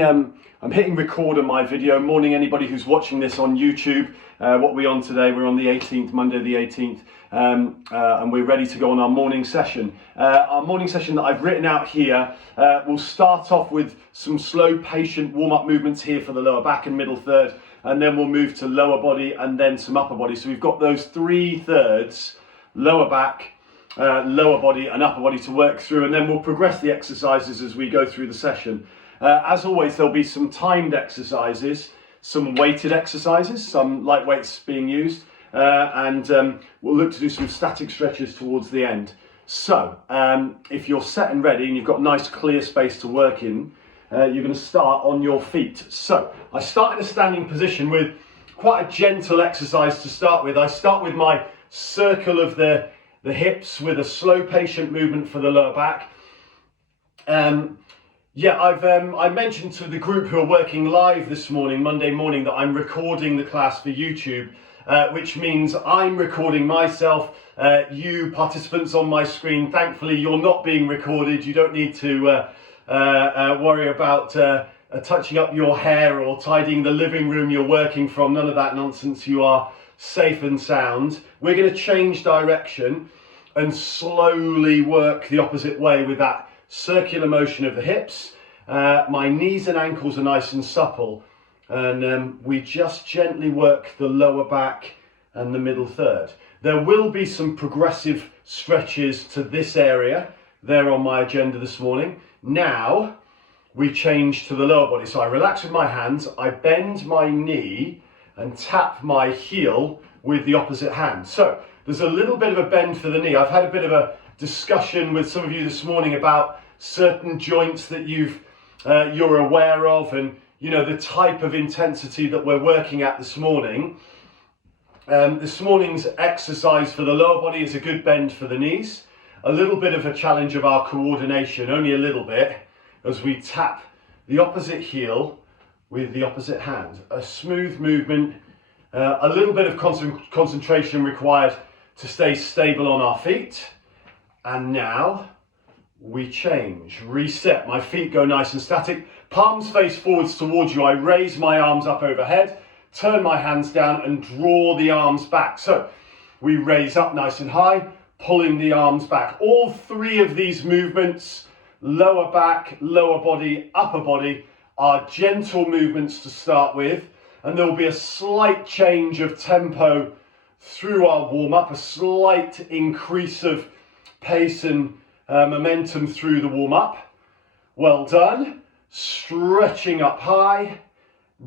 I'm hitting record on my video. Morning anybody who's watching this on YouTube. What are we on today? We're on the 18th, Monday the 18th, and we're ready to go on our morning session. Our morning session that I've written out here will start off with some slow patient warm-up movements here for the lower back and middle third, and then we'll move to lower body and then some upper body. So we've got those 3/3, lower back, lower body and upper body to work through, and then we'll progress the exercises as we go through the session. As always, there'll be some timed exercises, some weighted exercises, some light weights being used, and we'll look to do some static stretches towards the end. So, if you're set and ready and you've got nice clear space to work in, you're going to start on your feet. So, I start in a standing position with quite a gentle exercise to start with. I start with my circle of the hips with a slow patient movement for the lower back. I mentioned to the group who are working live this morning, Monday morning, that I'm recording the class for YouTube, which means I'm recording myself, you participants on my screen. Thankfully, you're not being recorded. You don't need to worry about touching up your hair or tidying the living room you're working from. None of that nonsense. You are safe and sound. We're going to change direction and slowly work the opposite way with that circular motion of the hips. My knees and ankles are nice and supple, and we just gently work the lower back and the middle third. There will be some progressive stretches to this area. They're on my agenda this morning. Now we change to the lower body. So I relax with my hands, I bend my knee and tap my heel with the opposite hand. So there's a little bit of a bend for the knee. I've had a bit of a discussion with some of you this morning about certain joints that you're aware of, and you know the type of intensity that we're working at this morning. This morning's exercise for the lower body is a good bend for the knees, a little bit of a challenge of our coordination, only a little bit, as we tap the opposite heel with the opposite hand. A smooth movement, a little bit of concentration required to stay stable on our feet. And now we change, reset. My feet go nice and static. Palms face forwards towards you. I raise my arms up overhead, turn my hands down and draw the arms back. So we raise up nice and high, pulling the arms back. All three of these movements, lower back, lower body, upper body, are gentle movements to start with. And there will be a slight change of tempo through our warm-up, a slight increase of pace and momentum through the warm-up. Well done. Stretching up high,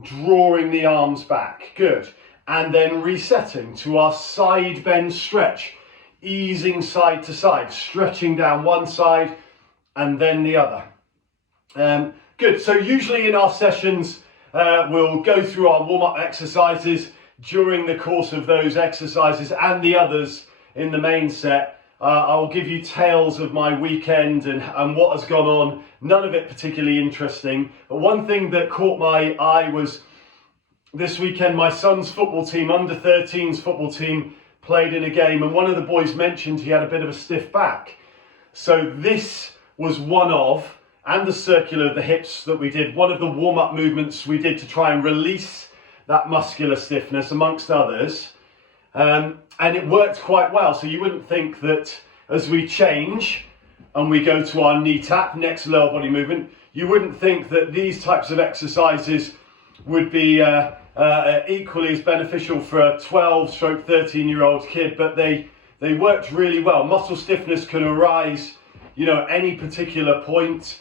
drawing the arms back. Good. And then resetting to our side bend stretch, easing side to side, stretching down one side and then the other. Good. So usually in our sessions, we'll go through our warm-up exercises. During the course of those exercises and the others in the main set, I'll give you tales of my weekend and what has gone on. None of it particularly interesting. But one thing that caught my eye was this weekend my son's football team, under 13s football team, played in a game, and one of the boys mentioned he had a bit of a stiff back. So this was one of, and the circular of the hips that we did, one of the warm-up movements we did to try and release that muscular stiffness amongst others. And it worked quite well. So you wouldn't think that as we change and we go to our knee tap, next lower body movement, you wouldn't think that these types of exercises would be equally as beneficial for a 12-13-year-old kid, but they worked really well. Muscle stiffness can arise, you know, at any particular point.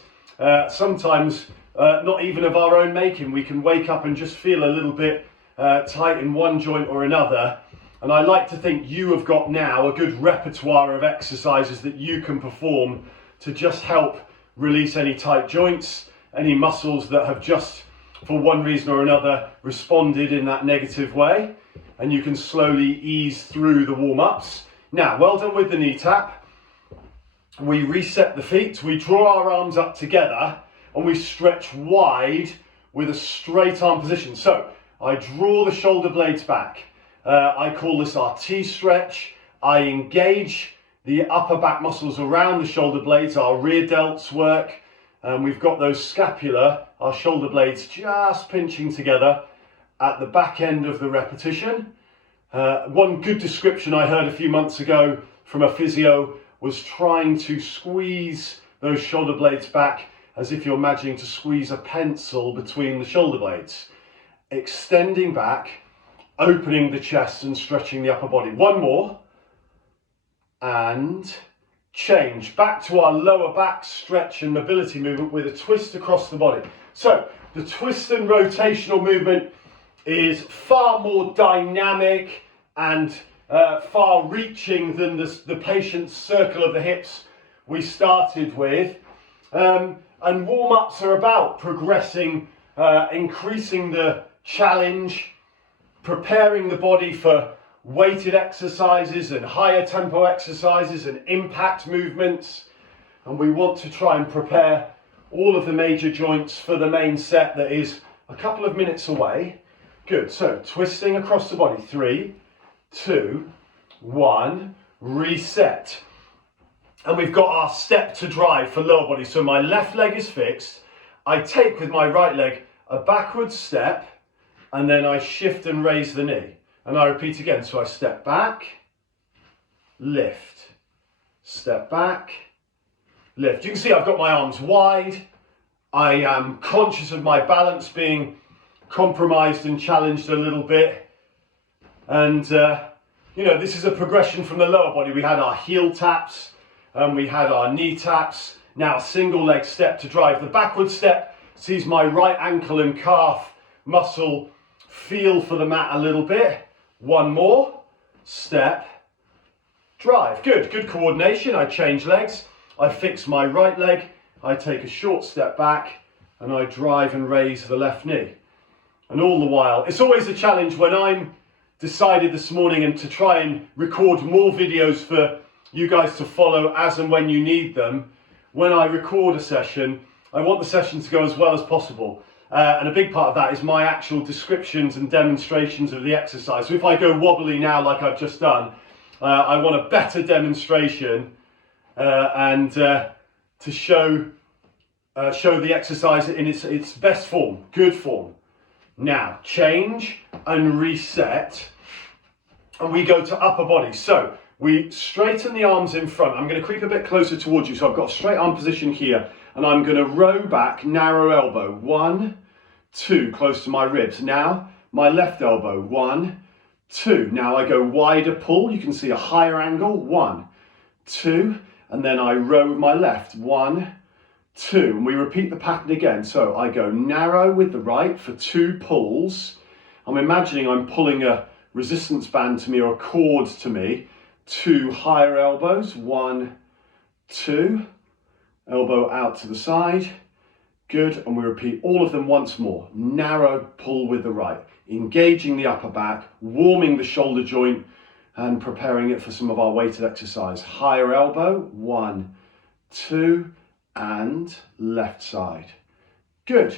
Sometimes not even of our own making. We can wake up and just feel a little bit tight in one joint or another. And I like to think you have got now a good repertoire of exercises that you can perform to just help release any tight joints, any muscles that have just, for one reason or another, responded in that negative way. And you can slowly ease through the warm-ups. Now, well done with the knee tap. We reset the feet, we draw our arms up together, and we stretch wide with a straight arm position. So I draw the shoulder blades back. I call this our T stretch. I engage the upper back muscles around the shoulder blades. Our rear delts work. And we've got those scapula, our shoulder blades, just pinching together at the back end of the repetition. One good description I heard a few months ago from a physio was trying to squeeze those shoulder blades back as if you're imagining to squeeze a pencil between the shoulder blades. Extending back, opening the chest and stretching the upper body. One more. And change. Back to our lower back stretch and mobility movement with a twist across the body. So the twist and rotational movement is far more dynamic and far reaching than the patient's circle of the hips we started with. And warm-ups are about progressing, increasing the challenge, preparing the body for weighted exercises and higher tempo exercises and impact movements. And we want to try and prepare all of the major joints for the main set that is a couple of minutes away. Good, so twisting across the body. 3, 2, 1, reset. And we've got our step to drive for lower body. So my left leg is fixed. I take with my right leg a backward step, and then I shift and raise the knee. And I repeat again. So I step back, lift, step back, lift. You can see I've got my arms wide. I am conscious of my balance being compromised and challenged a little bit. And, this is a progression from the lower body. We had our heel taps and we had our knee taps. Now single leg step to drive. The backward step sees my right ankle and calf muscle feel for the mat a little bit. One more, step, drive. Good coordination. I change legs. I fix my right leg. I take a short step back and I drive and raise the left knee. And all the while, it's always a challenge when I'm decided this morning and to try and record more videos for you guys to follow as and when you need them. When I record a session, I want the session to go as well as possible. And a big part of that is my actual descriptions and demonstrations of the exercise. So if I go wobbly now like I've just done, I want a better demonstration and to show the exercise in its best form, good form. Now, change and reset, and we go to upper body. So we straighten the arms in front. I'm going to creep a bit closer towards you. So I've got a straight arm position here, and I'm going to row back, narrow elbow. 1, 2, close to my ribs. Now, my left elbow. 1, 2. Now I go wider pull. You can see a higher angle. 1, 2, and then I row with my left. 1, 2, and we repeat the pattern again. So I go narrow with the right for 2 pulls. I'm imagining I'm pulling a resistance band to me or a cord to me. 2 higher elbows. 1, 2, elbow out to the side. Good, and we repeat all of them once more. Narrow pull with the right, engaging the upper back, warming the shoulder joint and preparing it for some of our weighted exercise. Higher elbow. 1, 2, and left side. Good.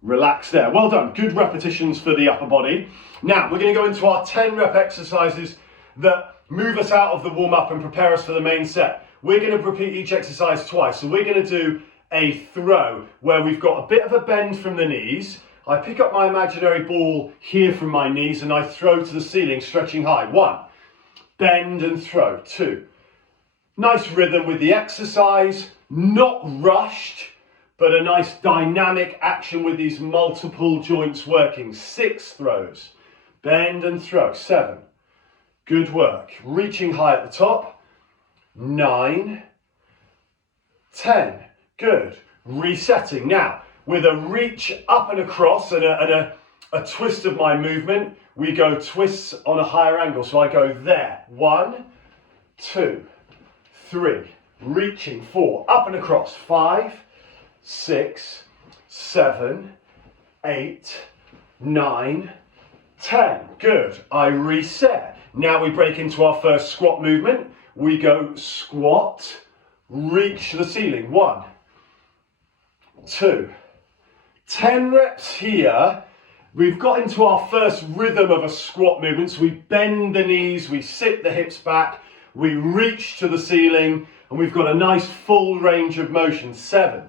Relax there. Well done. Good repetitions for the upper body. Now we're going to go into our 10 rep exercises that move us out of the warm up and prepare us for the main set. We're going to repeat each exercise twice. So we're going to do a throw where we've got a bit of a bend from the knees. I pick up my imaginary ball here from my knees and I throw to the ceiling, stretching high. 1, bend and throw. 2, nice rhythm with the exercise. Not rushed, but a nice dynamic action with these multiple joints working. 6 throws, bend and throw. 7, good work. Reaching high at the top. 9, 10, good. Resetting. Now, with a reach up and across and a twist of my movement, we go twists on a higher angle. So I go there. 1, 2, 3. Reaching. 4, up and across. 5, 6, 7, 8, 9, 10. Good. I reset. Now we break into our first squat movement. We go squat, reach the ceiling. 1, 2, 10 reps here. We've got into our first rhythm of a squat movement. So we bend the knees, we sit the hips back, we reach to the ceiling, and we've got a nice full range of motion. 7,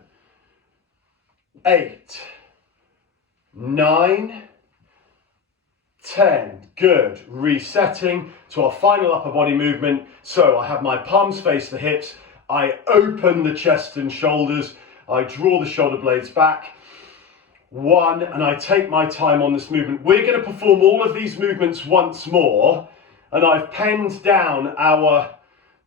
8, 9, 10. Good. Resetting to our final upper body movement. So I have my palms face the hips. I open the chest and shoulders. I draw the shoulder blades back. 1, and I take my time on this movement. We're going to perform all of these movements once more, and I've penned down our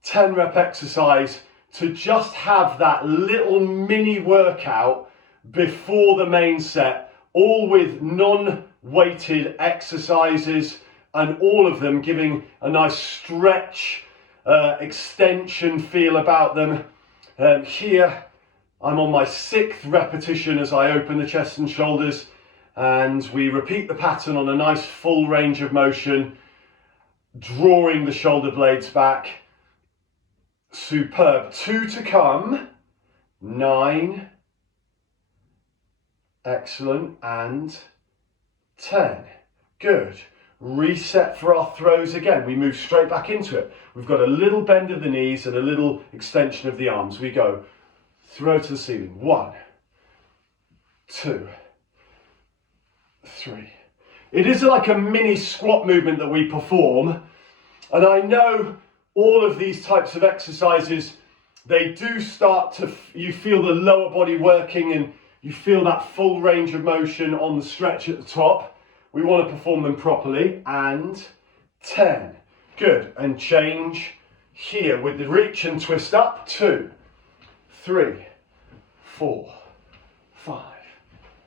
10 rep exercise to just have that little mini workout before the main set, all with non-weighted exercises and all of them giving a nice stretch, extension feel about them. Here I'm on my 6th repetition as I open the chest and shoulders, and we repeat the pattern on a nice full range of motion, drawing the shoulder blades back. Superb. 2 to come. 9. Excellent. And 10. Good. Reset for our throws again. We move straight back into it. We've got a little bend of the knees and a little extension of the arms. We go throw to the ceiling. 1, 2, 3. It is like a mini squat movement that we perform. And I know all of these types of exercises, they do start to, you feel the lower body working and you feel that full range of motion on the stretch at the top. We want to perform them properly. And 10. Good. And change here with the reach and twist up. 2, 3, 4, 5,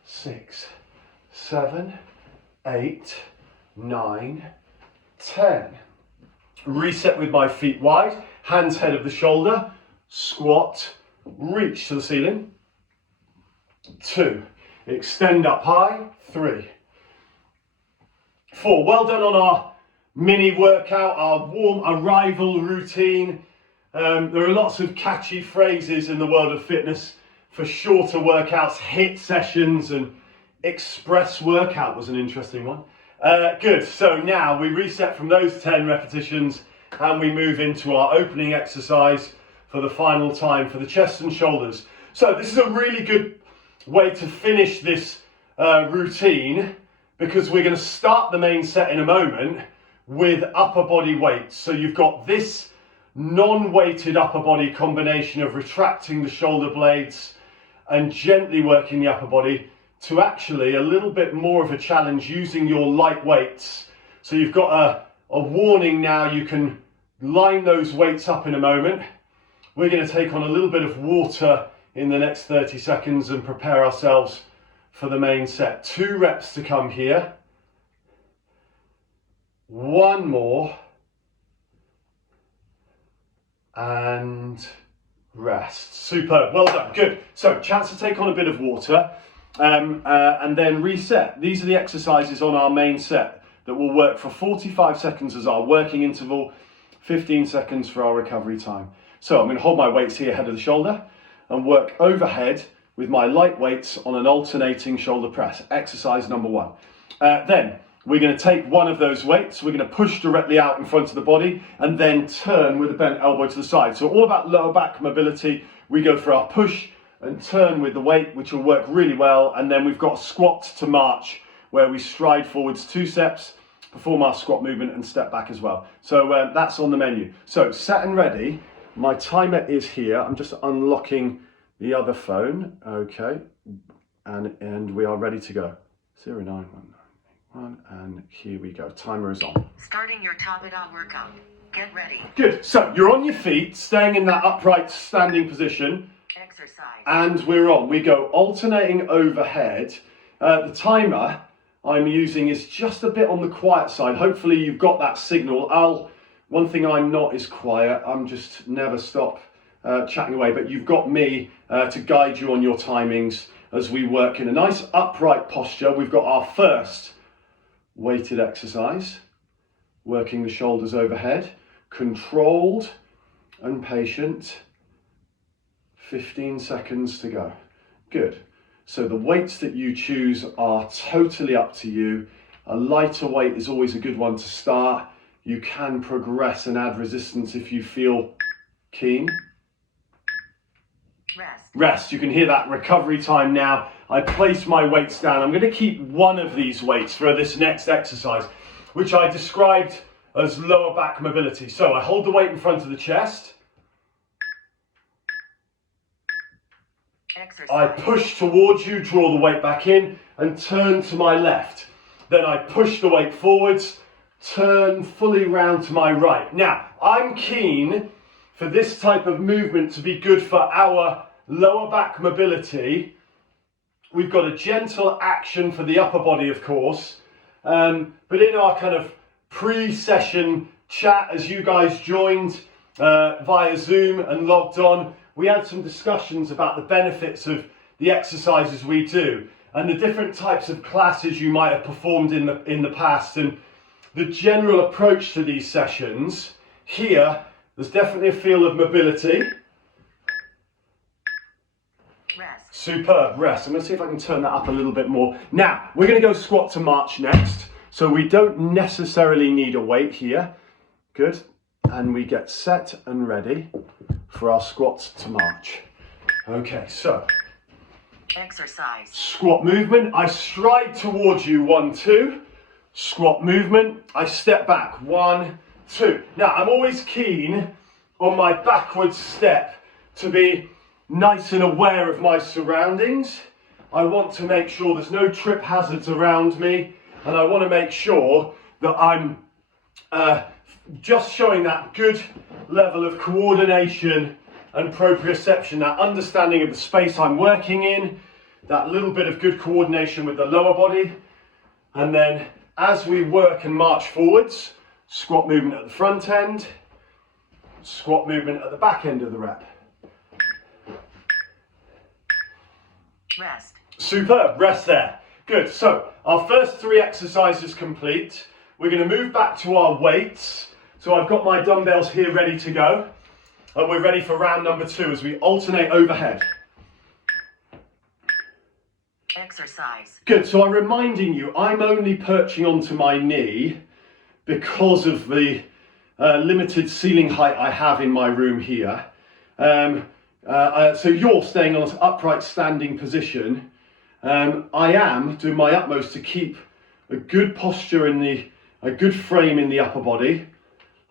6, 7, 8, 9, 10. Reset with my feet wide, hands head of the shoulder, squat, reach to the ceiling. 2, extend up high. 3, 4. Well done on our mini workout, our warm arrival routine. There are lots of catchy phrases in the world of fitness for shorter workouts. HIIT sessions and express workout was an interesting one. Good. So now we reset from those 10 repetitions and we move into our opening exercise for the final time for the chest and shoulders. So this is a really good way to finish this routine, because we're going to start the main set in a moment with upper body weights. So you've got this non-weighted upper body combination of retracting the shoulder blades and gently working the upper body to actually a little bit more of a challenge using your light weights. So you've got a warning now. You can line those weights up in a moment. We're going to take on a little bit of water in the next 30 seconds and prepare ourselves for the main set. 2 reps to come here. 1 more. And rest. Superb. Well done. Good. So chance to take on a bit of water and then reset. These are the exercises on our main set that will work for 45 seconds as our working interval, 15 seconds for our recovery time. So I'm going to hold my weights here head of the shoulder and work overhead with my light weights on an alternating shoulder press. Exercise number 1. Then we're going to take one of those weights, we're going to push directly out in front of the body and then turn with a bent elbow to the side. So all about lower back mobility. We go for our push and turn with the weight, which will work really well. And then we've got squat to march, where we stride forwards 2 steps, perform our squat movement and step back as well. So that's on the menu. So set and ready. My timer is here. I'm just unlocking the other phone. Okay. And we are ready to go. 0919. And here we go. Timer is on. Starting your Tabata workout. Get ready. Good. So you're on your feet, staying in that upright standing position. Exercise. And we're on. We go alternating overhead. The timer I'm using is just a bit on the quiet side. Hopefully you've got that signal. One thing I'm not is quiet. I'm just never stop chatting away. But you've got me to guide you on your timings as we work in a nice upright posture. We've got our first weighted exercise, working the shoulders overhead, controlled and patient. 15 seconds to go. Good. So the weights that you choose are totally up to you. A lighter weight is always a good one to start. You can progress and add resistance if you feel keen. Rest. You can hear that recovery time now. I place my weights down. I'm going to keep one of these weights for this next exercise, which I described as lower back mobility. So I hold the weight in front of the chest. Exercise. I push towards you, draw the weight back in, and turn to my left. Then I push the weight forwards, turn fully round to my right. Now, I'm keen for this type of movement to be good for our lower back mobility. We've got a gentle action for the upper body, of course, but in our kind of pre-session chat, as you guys joined via Zoom and logged on, we had some discussions about the benefits of the exercises we do and the different types of classes you might have performed in the past, and the general approach to these sessions. Here, there's definitely a feel of mobility. Rest. Superb, rest. I'm going to see if I can turn that up a little bit more. Now, we're going to go squat to march next. So we don't necessarily need a weight here. Good. And we get set and ready for our squats to march. Okay, so Exercise. squat movement. I stride towards you, 1, 2. Squat movement. I step back, 1, 2. Now, I'm always keen on my backwards step to be nice and aware of my surroundings. I want to make sure there's no trip hazards around me, and I want to make sure that I'm just showing that good level of coordination and proprioception, that understanding of the space I'm working in, that little bit of good coordination with the lower body. And then as we work and march forwards, squat movement at the front end, squat movement at the back end of the rep. Rest. Superb, rest there. Good, so our first 3 exercises complete. We're going to move back to our weights. So I've got my dumbbells here ready to go. And we're ready for round number 2 as we alternate overhead. Exercise. Good, so I'm reminding you, I'm only perching onto my knee because of the limited ceiling height I have in my room here. So you're staying on an upright standing position. I am doing my utmost to keep a good posture a good frame in the upper body.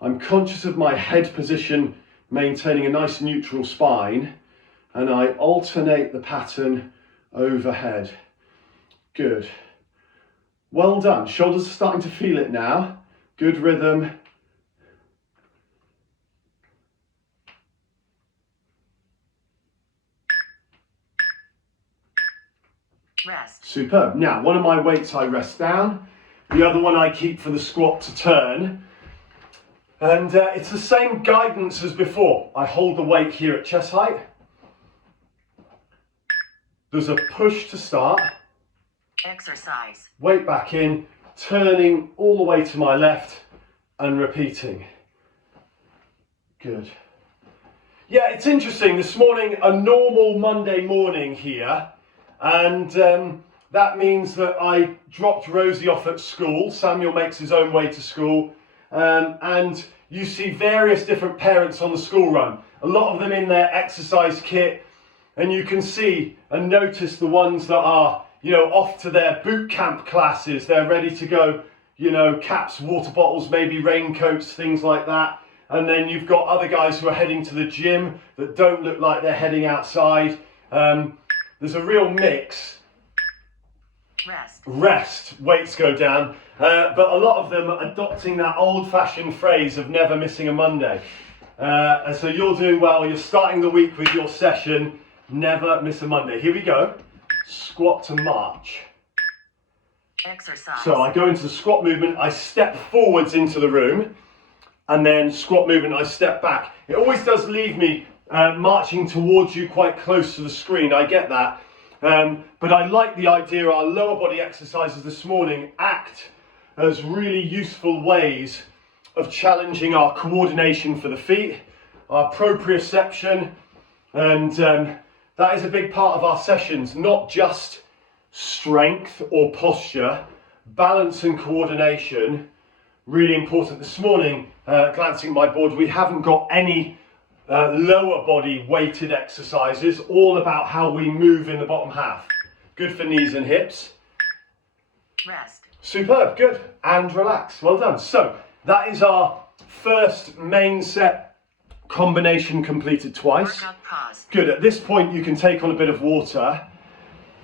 I'm conscious of my head position, maintaining a nice neutral spine, and I alternate the pattern overhead. Good. Well done. Shoulders are starting to feel it now. Good rhythm. Rest. Superb. Now, one of my weights I rest down. The other one I keep for the squat to turn. And it's the same guidance as before. I hold the weight here at chest height. There's a push to start. Exercise. Weight back in, turning all the way to my left and repeating. Good. Yeah, it's interesting. This morning, a normal Monday morning here. And that means that I dropped Rosie off at school. Samuel makes his own way to school. And you see various different parents on the school run. A lot of them in their exercise kit. And you can see and notice the ones that are, off to their boot camp classes. They're ready to go, caps, water bottles, maybe raincoats, things like that. And then you've got other guys who are heading to the gym that don't look like they're heading outside. There's a real mix. Rest, weights go down. But a lot of them are adopting that old-fashioned phrase of never missing a Monday. And so you're doing well. You're starting the week with your session. Never miss a Monday. Here we go. Squat to march. Exercise. So I go into the squat movement. I step forwards into the room. And then squat movement, I step back. It always does leave me marching towards you quite close to the screen. I get that. But I like the idea our lower body exercises this morning act as really useful ways of challenging our coordination for the feet, our proprioception, and that is a big part of our sessions, not just strength or posture, balance and coordination, really important. This morning, glancing at my board, we haven't got any lower body weighted exercises, all about how we move in the bottom half. Good for knees and hips. Rest. Superb, good. And relax, well done. So that is our first main set combination completed twice. Workout pause. Good, at this point you can take on a bit of water.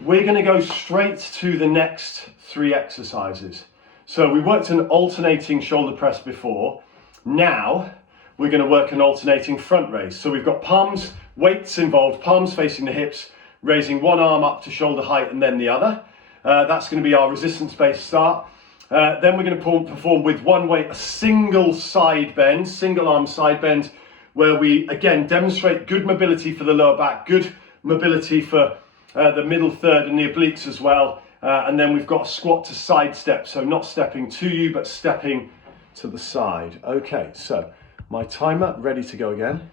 We're gonna go straight to the next 3 exercises. So we worked an alternating shoulder press before. Now we're gonna work an alternating front raise. So we've got palms, weights involved, palms facing the hips, raising one arm up to shoulder height and then the other. That's gonna be our resistance-based start. Then we're gonna perform with one weight, a single side bend, single arm side bend, where we, again, demonstrate good mobility for the lower back, good mobility for the middle third and the obliques as well. And then we've got a squat to side step, so not stepping to you, but stepping to the side. Okay, so my timer ready to go again.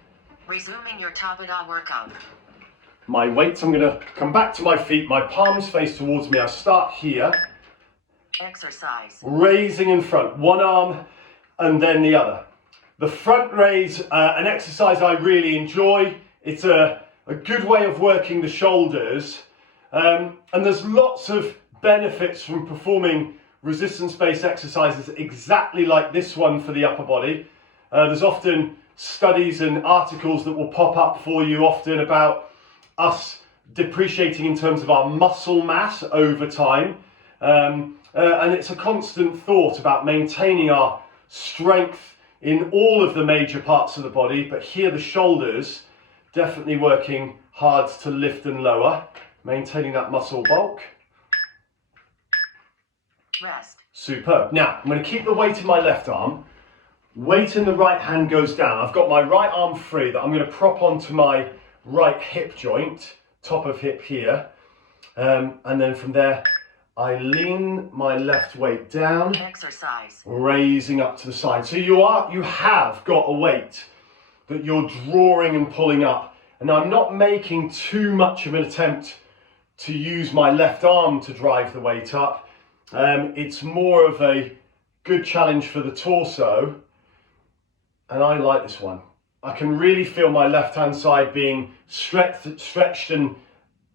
Resuming your Tabata workout. My weights, I'm gonna come back to my feet, my palms face towards me. I start here, Exercise. raising in front, one arm and then the other. The front raise, an exercise I really enjoy. It's a good way of working the shoulders. And there's lots of benefits from performing resistance-based exercises exactly like this one for the upper body. There's often studies and articles that will pop up for you often about us depreciating in terms of our muscle mass over time. And it's a constant thought about maintaining our strength in all of the major parts of the body, but here the shoulders definitely working hard to lift and lower, maintaining that muscle bulk. Rest. Superb. Now, I'm going to keep the weight in my left arm. Weight in the right hand goes down. I've got my right arm free that I'm going to prop onto my right hip joint, top of hip here. And then from there, I lean my left weight down, Exercise. raising up to the side. So you have got a weight that you're drawing and pulling up. And I'm not making too much of an attempt to use my left arm to drive the weight up. It's more of a good challenge for the torso. And I like this one. I can really feel my left hand side being stretched and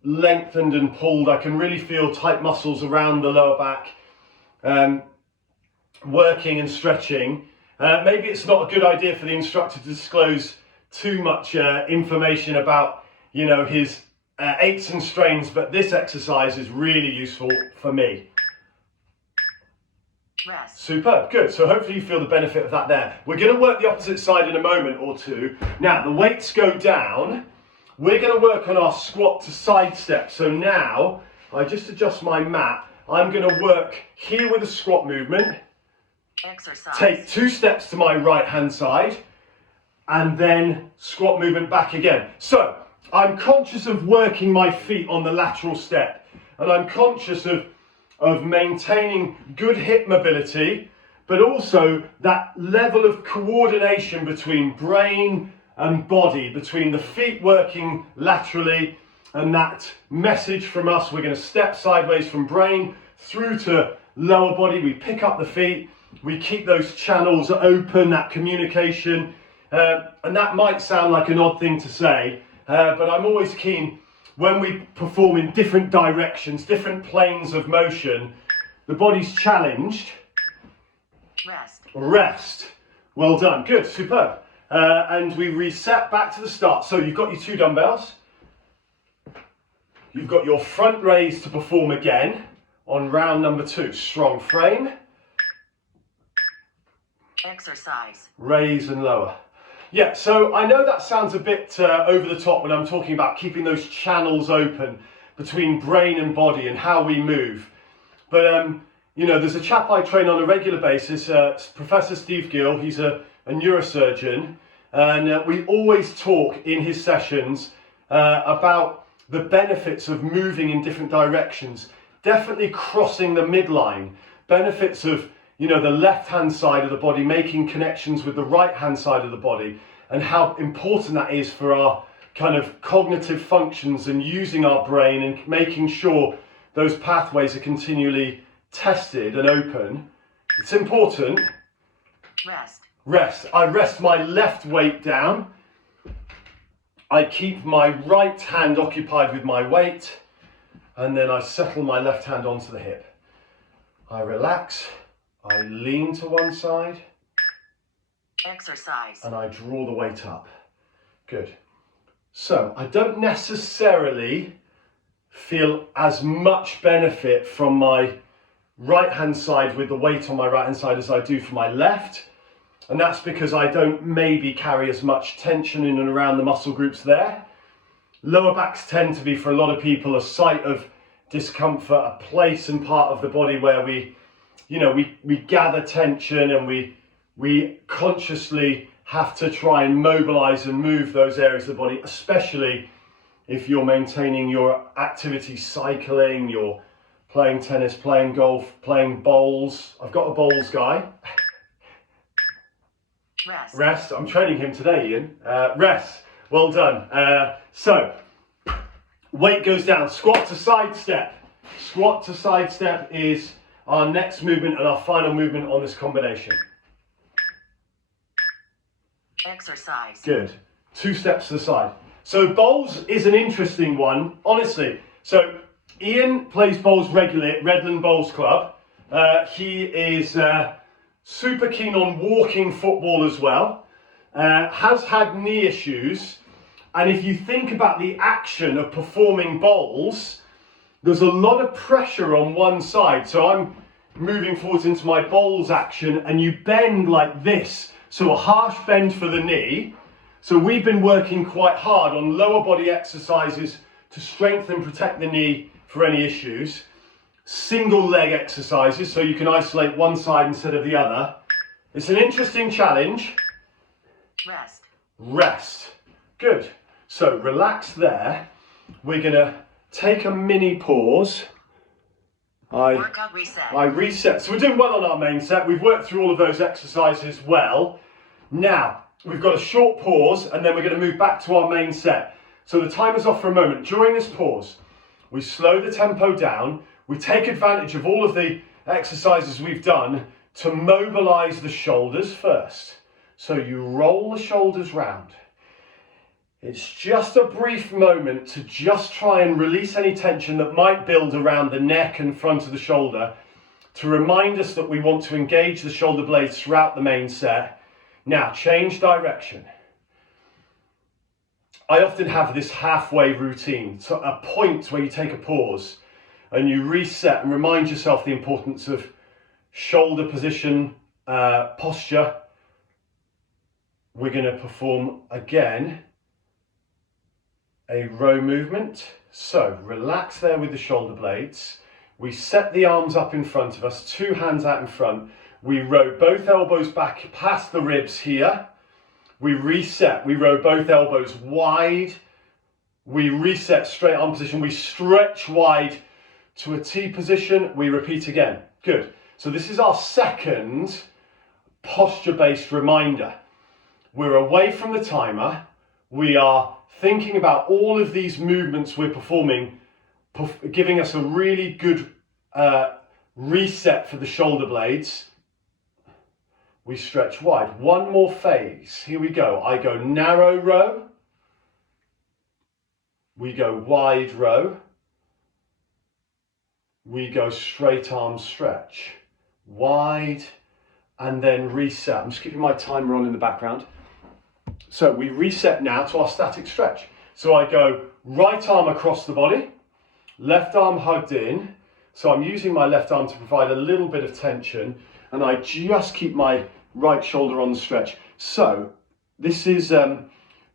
lengthened and pulled. I can really feel tight muscles around the lower back, working and stretching. Maybe it's not a good idea for the instructor to disclose too much information about, his aches and strains, but this exercise is really useful for me. Rest. Superb, good. So hopefully you feel the benefit of that there. We're going to work the opposite side in a moment or two. Now the weights go down. We're going to work on our squat to side step. So now I just adjust my mat. I'm going to work here with a squat movement. Exercise. Take 2 steps to my right hand side and then squat movement back again. So I'm conscious of working my feet on the lateral step, and I'm conscious of maintaining good hip mobility, but also that level of coordination between brain and body, between the feet working laterally and that message from us. We're going to step sideways from brain through to lower body. We pick up the feet, we keep those channels open, that communication. And that might sound like an odd thing to say, but I'm always keen when we perform in different directions, different planes of motion, the body's challenged. Rest. Rest. Well done. Good. Superb. And we reset back to the start. So you've got your 2 dumbbells. You've got your front raise to perform again on round number 2. Strong frame. Exercise. Raise and lower. Yeah, so I know that sounds a bit over the top when I'm talking about keeping those channels open between brain and body and how we move. But, there's a chap I train on a regular basis, Professor Steve Gill. He's a neurosurgeon, and we always talk in his sessions about the benefits of moving in different directions, definitely crossing the midline, benefits of the left-hand side of the body, making connections with the right-hand side of the body, and how important that is for our kind of cognitive functions and using our brain and making sure those pathways are continually tested and open. It's important. Rest. Rest. I rest my left weight down. I keep my right hand occupied with my weight, and then I settle my left hand onto the hip. I relax, I lean to one side, Exercise. and I draw the weight up. Good. So I don't necessarily feel as much benefit from my right hand side with the weight on my right hand side as I do for my left. And that's because I don't maybe carry as much tension in and around the muscle groups there. Lower backs tend to be, for a lot of people, a site of discomfort, a place and part of the body where we gather tension, and we consciously have to try and mobilize and move those areas of the body, especially if you're maintaining your activity, cycling, you're playing tennis, playing golf, playing bowls. I've got a bowls guy. Rest. I'm training him today, Ian. Rest. Well done. So, weight goes down. Squat to side step. Squat to side step is our next movement and our final movement on this combination. Exercise. Good. 2 steps to the side. So bowls is an interesting one, honestly. So Ian plays bowls regularly at Redland Bowls Club. He is super keen on walking football as well. Has had knee issues. And if you think about the action of performing bowls, there's a lot of pressure on one side. So I'm moving forwards into my bowls action, and you bend like this. So a harsh bend for the knee. So we've been working quite hard on lower body exercises to strengthen and protect the knee for any issues. Single leg exercises, so you can isolate one side instead of the other. It's an interesting challenge. Rest. Rest. Good. So relax there. We're gonna take a mini pause. Workout reset. I reset. So we're doing well on our main set. We've worked through all of those exercises well. Now, we've got a short pause, and then we're going to move back to our main set. So the timer's off for a moment. During this pause, we slow the tempo down. We take advantage of all of the exercises we've done to mobilize the shoulders first. So you roll the shoulders round. It's just a brief moment to just try and release any tension that might build around the neck and front of the shoulder, to remind us that we want to engage the shoulder blades throughout the main set. Now, change direction. I often have this halfway routine, so a point where you take a pause and you reset and remind yourself the importance of shoulder position, posture. We're going to perform again a row movement. So relax there with the shoulder blades. We set the arms up in front of us, 2 hands out in front. We row both elbows back past the ribs here. We reset, we row both elbows wide. We reset, straight arm position. We stretch wide to a T position. We repeat again. Good. So this is our second posture-based reminder. We're away from the timer. We are thinking about all of these movements we're performing, giving us a really good reset for the shoulder blades. We stretch wide. One more phase. Here we go. I go narrow row. We go wide row. We go straight arm stretch. Wide, and then reset. I'm just keeping my timer on in the background. So we reset now to our static stretch. So I go right arm across the body, left arm hugged in. So I'm using my left arm to provide a little bit of tension, and I just keep my right shoulder on the stretch. So this is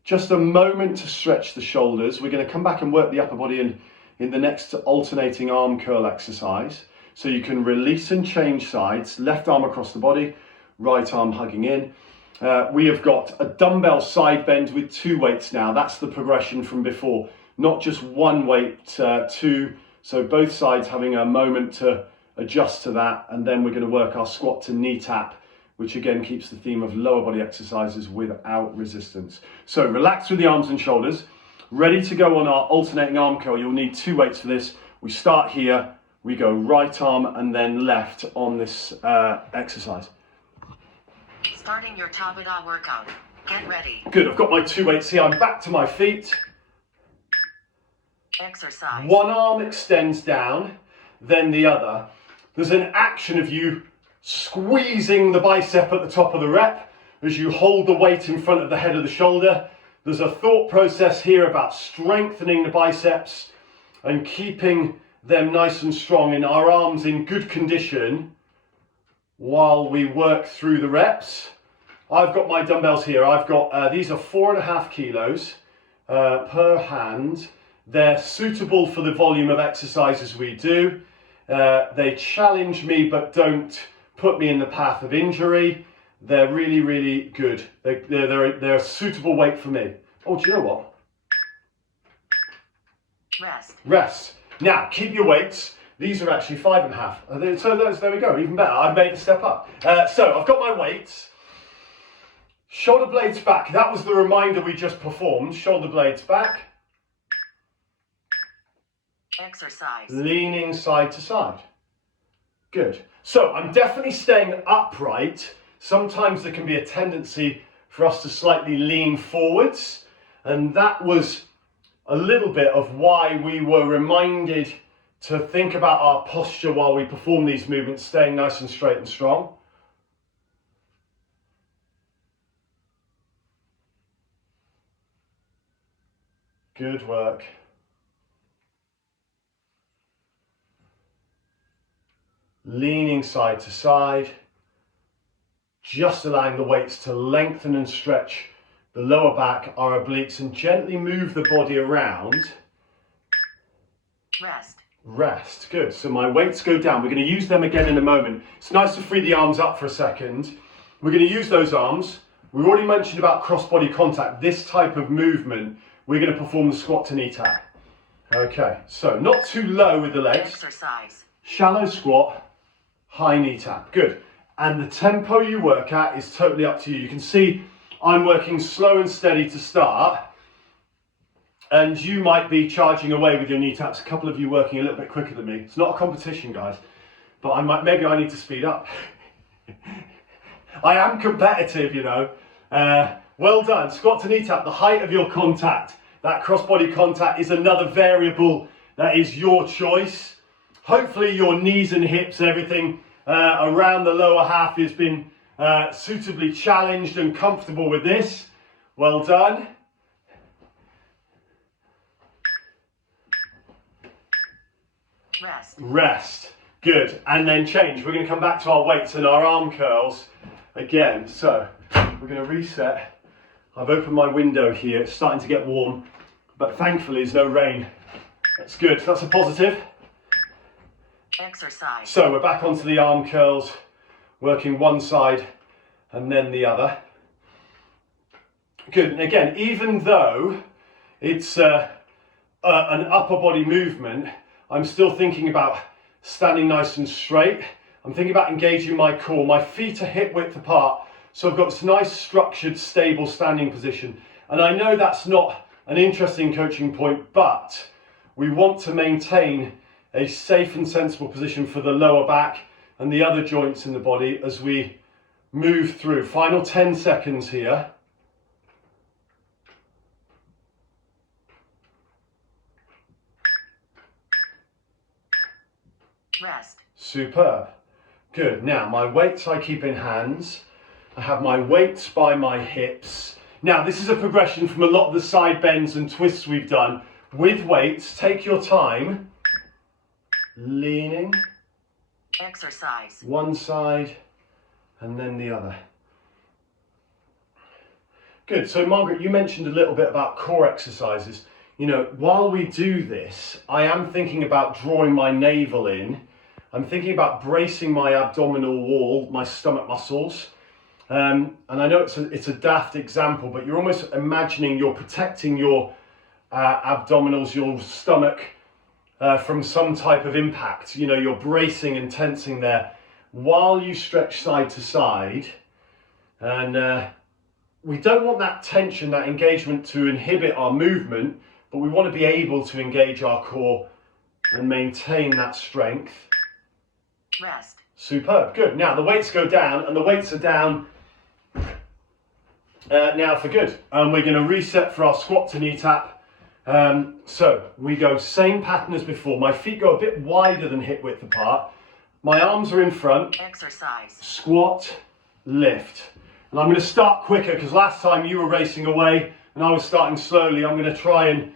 just a moment to stretch the shoulders. We're going to come back and work the upper body in the next alternating arm curl exercise. So you can release and change sides, left arm across the body, right arm hugging in. We have got a dumbbell side bend with 2 weights now. That's the progression from before, not just one weight, 2. So both sides having a moment to adjust to that. And then we're going to work our squat to knee tap, which again keeps the theme of lower body exercises without resistance. So relax with the arms and shoulders. Ready to go on our alternating arm curl. You'll need 2 weights for this. We start here. We go right arm and then left on this exercise. Starting your Tabata workout. Get ready. Good, I've got my 2 weights here. I'm back to my feet. Exercise. One arm extends down, then the other. There's an action of you squeezing the bicep at the top of the rep as you hold the weight in front of the head of the shoulder. There's a thought process here about strengthening the biceps and keeping them nice and strong and our arms in good condition while we work through the reps. I've got my dumbbells here. I've got, these are 4.5 kilos per hand. They're suitable for the volume of exercises we do. They challenge me but don't put me in the path of injury. They're really, really good. They're a suitable weight for me. Oh, do you know what? Rest. Rest. Now, keep your weights. These are actually 5.5. So there we go, even better. I've made a step up. So I've got my weights. Shoulder blades back. That was the reminder we just performed. Shoulder blades back. Exercise. Leaning side to side. Good. So I'm definitely staying upright. Sometimes there can be a tendency for us to slightly lean forwards. And that was a little bit of why we were reminded to think about our posture while we perform these movements, staying nice and straight and strong. Good work. Leaning side to side, just allowing the weights to lengthen and stretch the lower back, our obliques, and gently move the body around. Rest. Rest, good. So my weights go down. We're going to use them again in a moment. It's nice to free the arms up for a second. We're going to use those arms. We've already mentioned about cross-body contact. This type of movement, we're going to perform the squat to knee tap. Okay, so not too low with the legs. Exercise. Shallow squat, high knee tap. Good. And the tempo you work at is totally up to you. You can see I'm working slow and steady to start. And you might be charging away with your knee taps. A couple of you working a little bit quicker than me. It's not a competition, guys. But maybe I need to speed up. I am competitive, you know. Well done. Squat to knee tap, the height of your contact. That cross-body contact is another variable that is your choice. Hopefully your knees and hips, everything around the lower half has been suitably challenged and comfortable with this. Well done. Rest. Rest. Good. And then change. We're going to come back to our weights and our arm curls again. So we're going to reset. I've opened my window here. It's starting to get warm, but thankfully there's no rain. That's good. That's a positive. Exercise. So we're back onto the arm curls, working one side and then the other. Good. And again, even though it's an upper body movement, I'm still thinking about standing nice and straight. I'm thinking about engaging my core. My feet are hip width apart, so I've got this nice structured, stable standing position. And I know that's not an interesting coaching point, but we want to maintain a safe and sensible position for the lower back and the other joints in the body as we move through. Final 10 seconds here. Rest. Superb. Good. Now, my weights I keep in hands. I have my weights by my hips. Now, this is a progression from a lot of the side bends and twists we've done. With weights, take your time. Leaning. Exercise. One side and then the other. Good. So, Margaret, you mentioned a little bit about core exercises. You know, while we do this, I am thinking about drawing my navel in. I'm thinking about bracing my abdominal wall, my stomach muscles. And I know it's a daft example, but you're almost imagining you're protecting your abdominals, your stomach from some type of impact. You know, you're bracing and tensing there while you stretch side to side. And we don't want that tension, that engagement to inhibit our movement, but we want to be able to engage our core and maintain that strength. Rest. Superb. Good. Now the weights go down, and the weights are down now for good. And we're going to reset for our squat to knee tap. So we go same pattern as before. My feet go a bit wider than hip width apart. My arms are in front. Exercise. Squat, lift. And I'm going to start quicker because last time you were racing away and I was starting slowly. I'm going to try and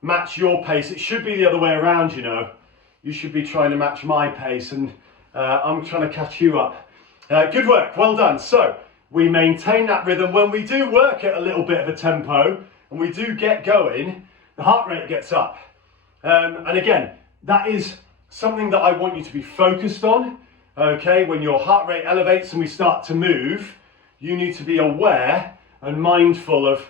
match your pace. It should be the other way around, you know. You should be trying to match my pace and I'm trying to catch you up. Good work, well done. So we maintain that rhythm. When we do work at a little bit of a tempo and we do get going, the heart rate gets up. And again, that is something that I want you to be focused on. Okay, when your heart rate elevates and we start to move, you need to be aware and mindful of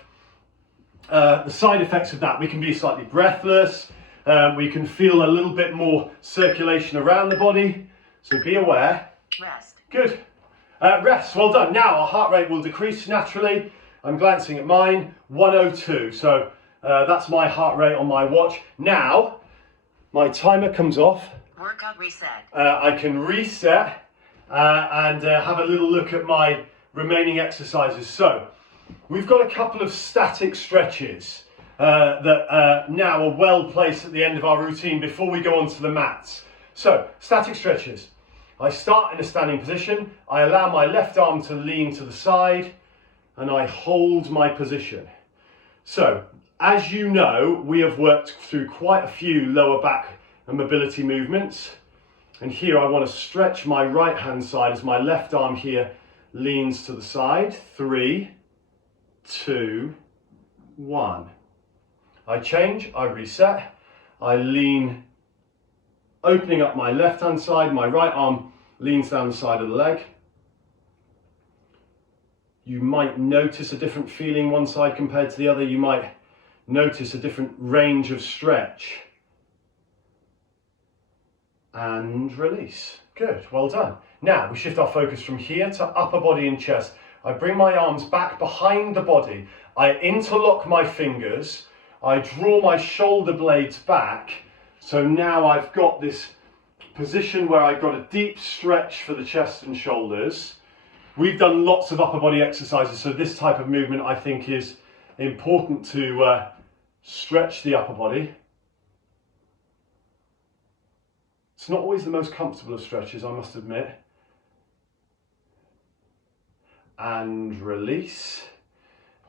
the side effects of that. We can be slightly breathless. We can feel a little bit more circulation around the body. So be aware. Rest. Good. Rest, well done. Now our heart rate will decrease naturally. I'm glancing at mine, 102. So that's my heart rate on my watch. Now, my timer comes off. Workout reset. I can reset and have a little look at my remaining exercises. So, we've got a couple of static stretches that now are well placed at the end of our routine before we go onto the mats. So, static stretches. I start in a standing position, I allow my left arm to lean to the side, and I hold my position. So, as you know, we have worked through quite a few lower back and mobility movements. And here I want to stretch my right hand side as my left arm here leans to the side. 3, 2, 1. I change, I reset, I lean, opening up my left hand side, my right arm leans down the side of the leg. You might notice a different feeling one side compared to the other. You might notice a different range of stretch. And release. Good, well done. Now we shift our focus from here to upper body and chest. I bring my arms back behind the body. I interlock my fingers. I draw my shoulder blades back. So now I've got this position where I've got a deep stretch for the chest and shoulders. We've done lots of upper body exercises, so this type of movement I think is important to stretch the upper body. It's not always the most comfortable of stretches, I must admit. And release.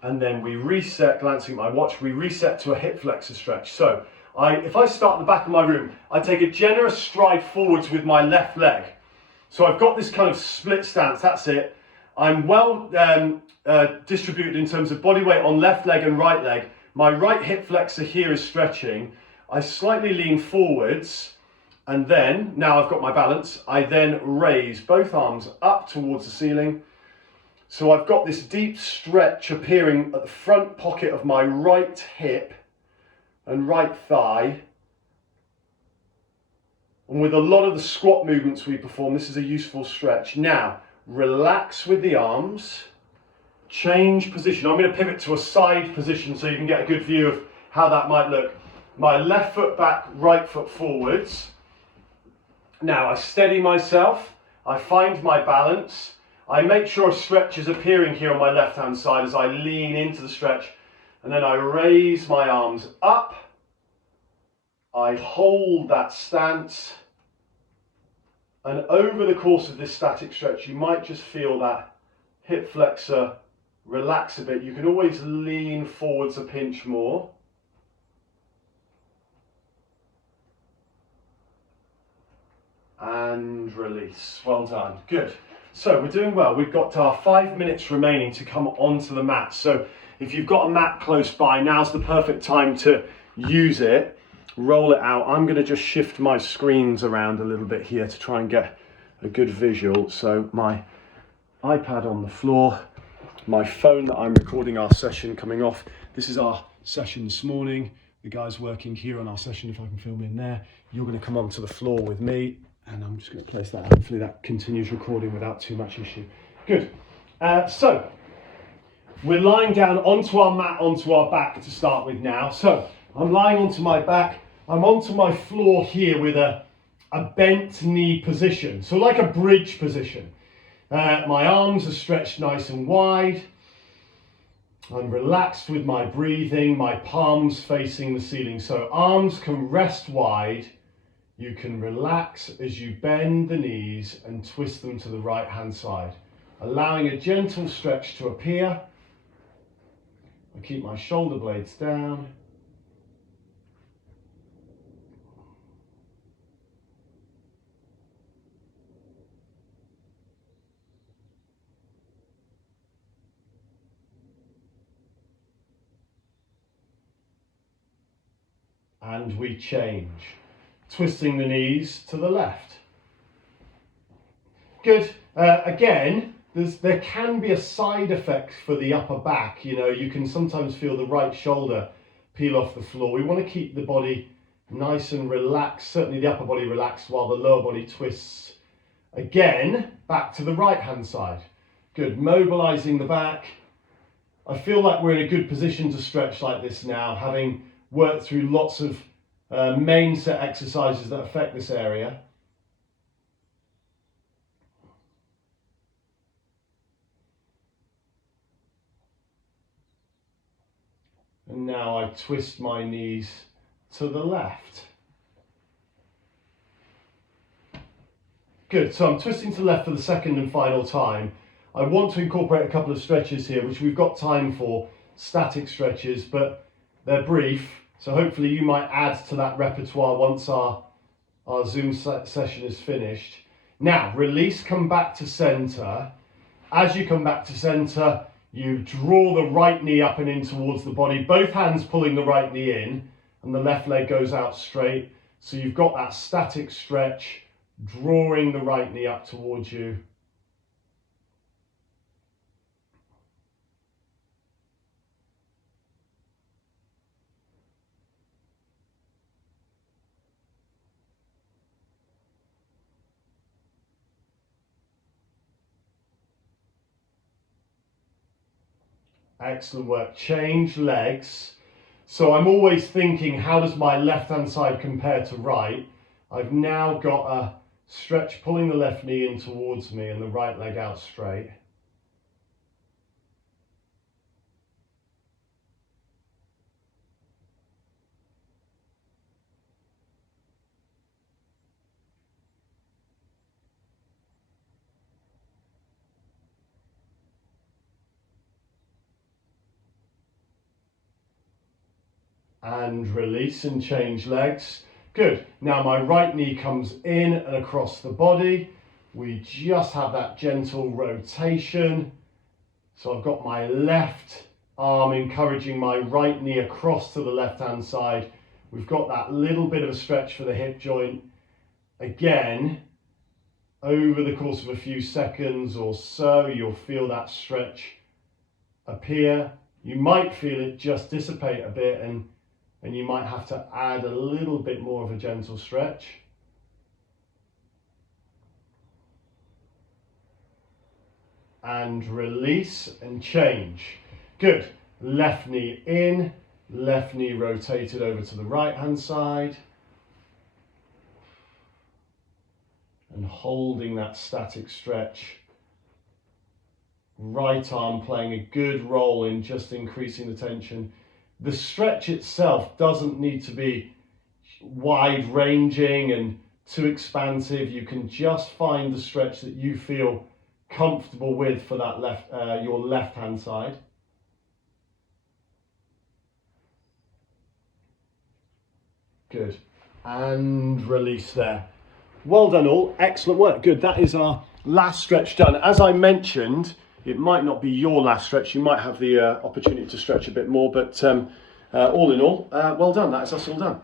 And then we reset, glancing at my watch, we reset to a hip flexor stretch. So if I start at the back of my room, I take a generous stride forwards with my left leg. So I've got this kind of split stance, that's it. I'm well distributed in terms of body weight on left leg and right leg. My right hip flexor here is stretching. I slightly lean forwards, and then, now I've got my balance, I then raise both arms up towards the ceiling. So I've got this deep stretch appearing at the front pocket of my right hip and right thigh. And with a lot of the squat movements we perform, this is a useful stretch. Now, relax with the arms, change position. I'm going to pivot to a side position so you can get a good view of how that might look. My left foot back, right foot forwards. Now I steady myself, I find my balance, I make sure a stretch is appearing here on my left hand side as I lean into the stretch, and then I raise my arms up, I hold that stance, and over the course of this static stretch you might just feel that hip flexor relax a bit. You can always lean forwards a pinch more. And release. Well done. Good. So we're doing well. We've got our 5 minutes remaining to come onto the mat. So if you've got a mat close by, now's the perfect time to use it. Roll it out. I'm going to just shift my screens around a little bit here to try and get a good visual. So my iPad on the floor, my phone that I'm recording our session coming off. This is our session this morning. The guys working here on our session, if I can film in there. You're going to come onto the floor with me. And I'm just going to place that. Hopefully that continues recording without too much issue. Good. So we're lying down onto our mat, onto our back to start with now. So I'm lying onto my back. I'm onto my floor here with a bent knee position. So like a bridge position. My arms are stretched nice and wide. I'm relaxed with my breathing, my palms facing the ceiling. So arms can rest wide. You can relax as you bend the knees and twist them to the right hand side, allowing a gentle stretch to appear. I keep my shoulder blades down. And we change, twisting the knees to the left. Good. Again, there can be a side effect for the upper back. You know, you can sometimes feel the right shoulder peel off the floor. We want to keep the body nice and relaxed, certainly the upper body relaxed while the lower body twists. Again, back to the right hand side. Good. Mobilizing the back. I feel like we're in a good position to stretch like this now, having worked through lots of main set exercises that affect this area. And now I twist my knees to the left. Good, so I'm twisting to the left for the second and final time. I want to incorporate a couple of stretches here, which we've got time for, static stretches, but they're brief. So hopefully you might add to that repertoire once our Zoom session is finished. Now, release, come back to center. As you come back to center, you draw the right knee up and in towards the body, both hands pulling the right knee in, and the left leg goes out straight. So you've got that static stretch, drawing the right knee up towards you. Excellent work. Change legs. So I'm always thinking, how does my left hand side compare to right? I've now got a stretch pulling the left knee in towards me and the right leg out straight. And release and change legs. Good. Now my right knee comes in and across the body. We just have that gentle rotation. So I've got my left arm encouraging my right knee across to the left hand side. We've got that little bit of a stretch for the hip joint. Again, over the course of a few seconds or so, you'll feel that stretch appear. You might feel it just dissipate a bit and you might have to add a little bit more of a gentle stretch. And release and change. Good. Left knee in, left knee rotated over to the right hand side. And holding that static stretch. Right arm playing a good role in just increasing the tension. The stretch itself doesn't need to be wide ranging and too expansive. You can just find the stretch that you feel comfortable with for that your left hand side. Good. And release there. Well done all. Excellent work. Good. That is our last stretch done. As I mentioned, it might not be your last stretch. You might have the opportunity to stretch a bit more, but all in all, well done. That is us all done.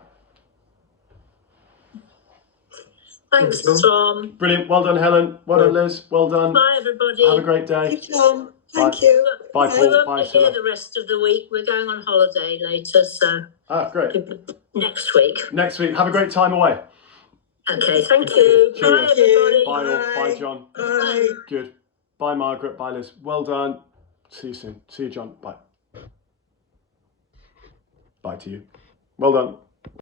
Thanks, Tom. Brilliant. Well done, Helen. Well done, Liz. Well done. Bye, everybody. Have a great day. Thank you, Tom. Thank you. Bye, We Paul. won't Bye, be here Silla. the rest of the week. We're going on holiday later, so Great. next week. Next week. Have a great time away. Okay, thank you. Cheerio. Bye, everybody. Bye, all. Bye, Bye. John. Bye. Good. Bye, Margaret. Bye, Liz. Well done. See you soon. See you, John. Bye. Bye to you. Well done.